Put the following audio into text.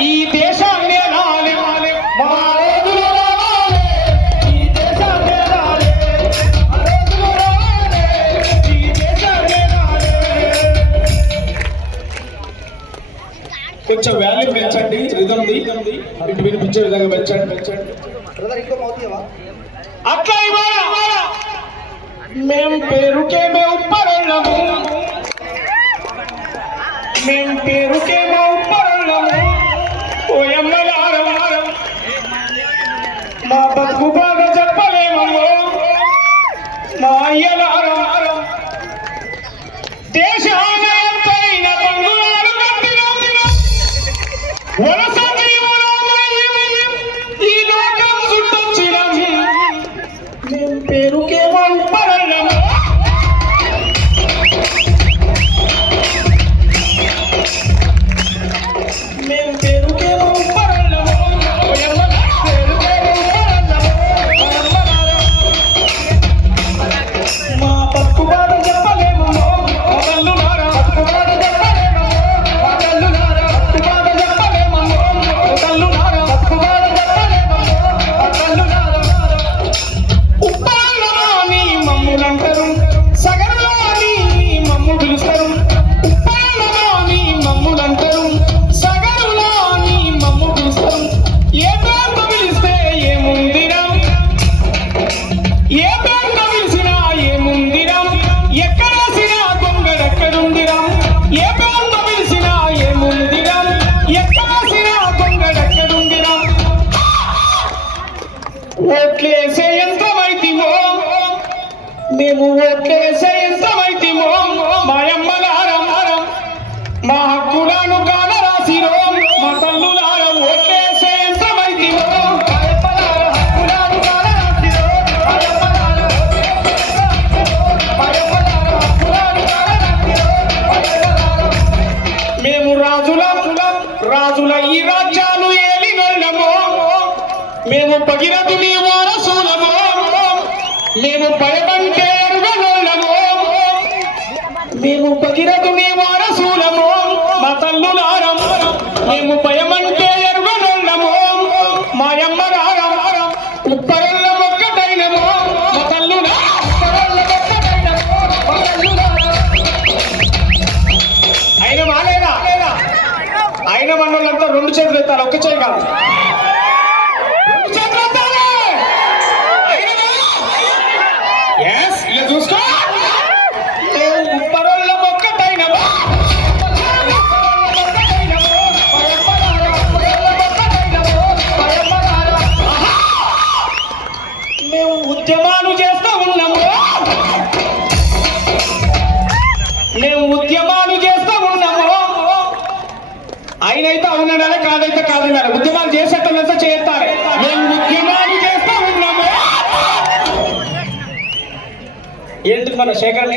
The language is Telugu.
ఈ దేశాన్ని నాలే మా రోజులు రావాలి ఈ దేశాన్ని నాలే మా రోజులు రావాలి ఈ దేశాన్ని నాలే. కొంచెం వాల్యూ పెంచండి, రిధంది ఇటు వినిపించే విధంగా పెంచండి. అట్లా ఇవాళ మేం పేరుకే మేము పరళ్ళము, మేం పేరుకే మేము పరళ్ళము. ఓయమ్మలారం మా బతుకు బాగా చెప్పలేమో మా అయ్యలారం. దేశాన ఎంతైన బంగుళాలు కట్టినాం, వలస ఈ లోకం చుట్టొచ్చినాం. మేం పేరుకే మేము పరళ్ళము, మేం పేరుకే మేము పరళ్ళము. మా బతుకు బాధ చెప్పలేము తల్లులారా, బతుకు బాధ చెప్పలేము తల్లులారా, బతుకు బాధ చెప్పలేము తల్లులారా, బతుకు బాధ చెప్పలేము తల్లులారా. ఉప్పాలని మమ్ములంటారు, సగరులని మమ్ము పిలుస్తారు. ఉప్పాలని మమ్ములంటారు, సగరులని మమ్ము పిలుస్తారు. ఏ పేరుతో పిలిస్తే ఏముందిరా, ఏ పేరుతో పిలిచినా ఏముందిరా, ఎక్కడేసినా గొంగడెక్కడుందిరా. ఏ పేరుతో పిలిచినా ఏముందిరా, ఎక్కడేసినా గొంగడెక్కడుందిరా. ఓట్లేసే యంత్రమైతిమో మేము, ఓట్లేసే యంత్రమైతిమో మాయమ్మలారం. మా హక్కులను కాల రాసిరో మా తల్లులారం. ఓట్లేసే యంత్రమైతిమో మాయమ్మలారం, హక్కులను కాల రాసిరో మాయమ్మలారం. మాయమ్మలారం, హక్కులను కాల రాసిరో మాయమ్మలారం. మేము రాజుల ఈ రాజ్యాలు ఏలినోళ్ళము, మేము భగీరథుని వారసులము, మేము భయమంటే ఎరుగనోళ్ళము, మేము భగీరథుని వారసులము మా తల్లులారం. మేము భయమంటే ఎరుగనోళ్ళము మాయమ్మలారం. ఉప్పరల్లం ఒక్కటైనము మా తల్లులారం, ఉప్పరల్లం ఒక్కటైనము మా తల్లులారం. అయిన మాలేదా అయిన మనోళ్ళంతా రెండు చేతులు ఎత్తాలి, ఒక్క చేయి కాదు. ఇలా చూసుకో, ఉప్పరల్లం ఒక్కటైనము మేము ఉద్యమాలు చేస్తూ ఉన్నాము, మేము ఉద్యమాలు చేస్తూ ఉన్నాము. అయినైతే అవునడాలి, కాదైతే కాదనాలి. ఉద్యమాలు చేసేటంతా చేస్తారు. మేము ఉద్యమాలు చేస్తూ ఉన్నాము. ఏంటి మన శేఖర్